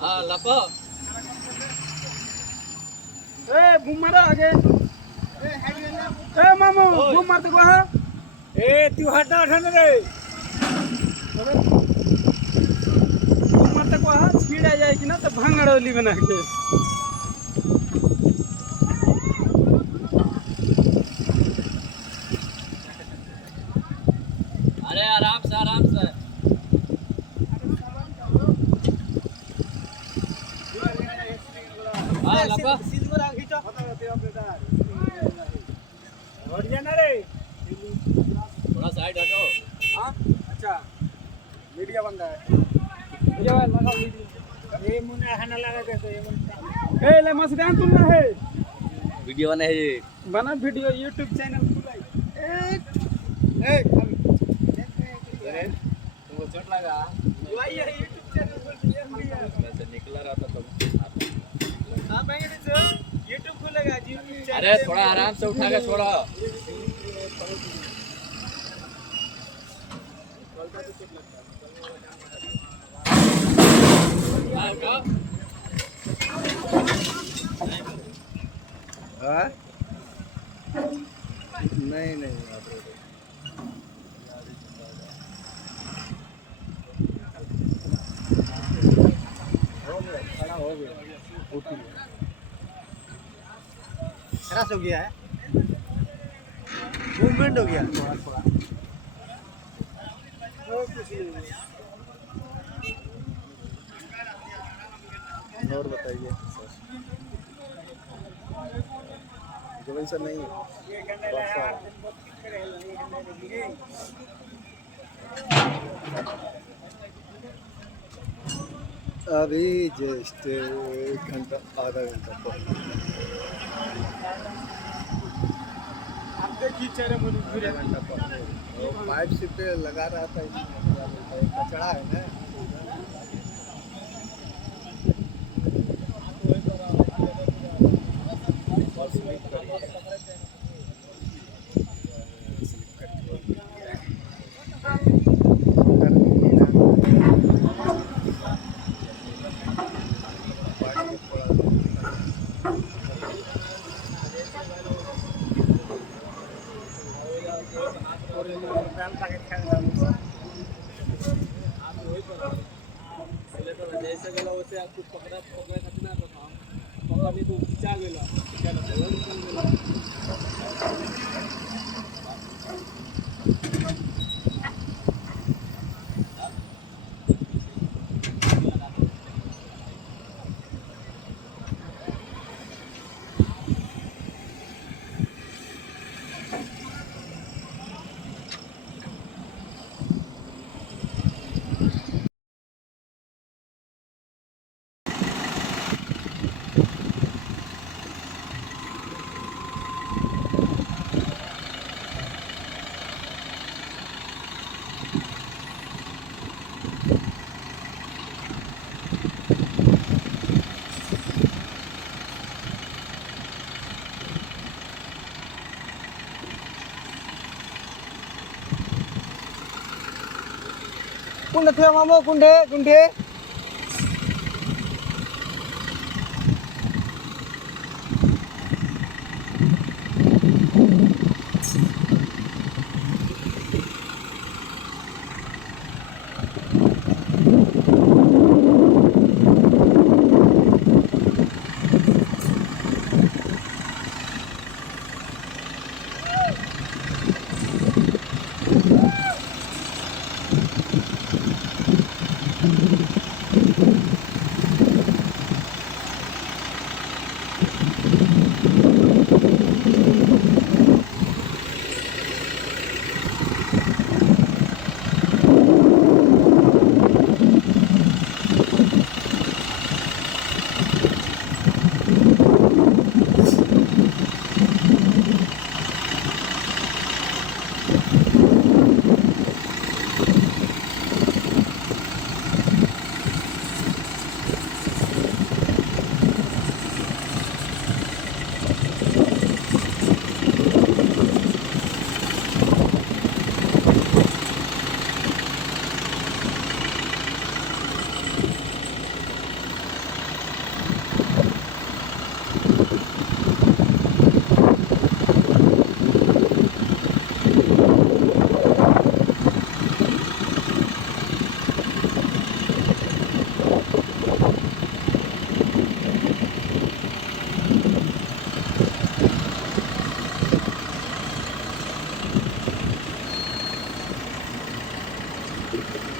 हाँ लपो ए घूम मारा आगे ए मामू घूम मारते को हां ए तू हटा उठा रे घूम मारते को हां छीड़ा जाए कि ना तो भांगड़ोली बना के अरे आराम से हाँ लपो बढ़िया ना रे थोड़ा साइड हटो हाँ अच्छा मीडिया बंदा है वीडियो लगा वीडियो ये मुन्ना खाना लगा के तो ये मुन्ना ए ले मस्तान तुम ना है वीडियो बना है ये बना वीडियो YouTube चैनल खुलाई ए तुमको चोट लगा भाई ये YouTube चैनल खोल दिया वैसे निकला रहा था तब हां भाई से YouTube खुलेगा YouTube चैनल अरे थोड़ा आराम से उठा के छोड़ो हाँ नहीं हो गया खराब हो गया है मूवमेंट हो गया थोड़ा कुछ नहीं और बताइए जो सर नहीं अभी जस्ट घंटा आधा घंटा आधा घंटा पाइप से पे लगा रहा था कचड़ा है ना जैसे गेला वैसे आपको पकड़ा ना तो पकड़ नहीं तो खींचा गेला कुंडे थे मामो कुंडे है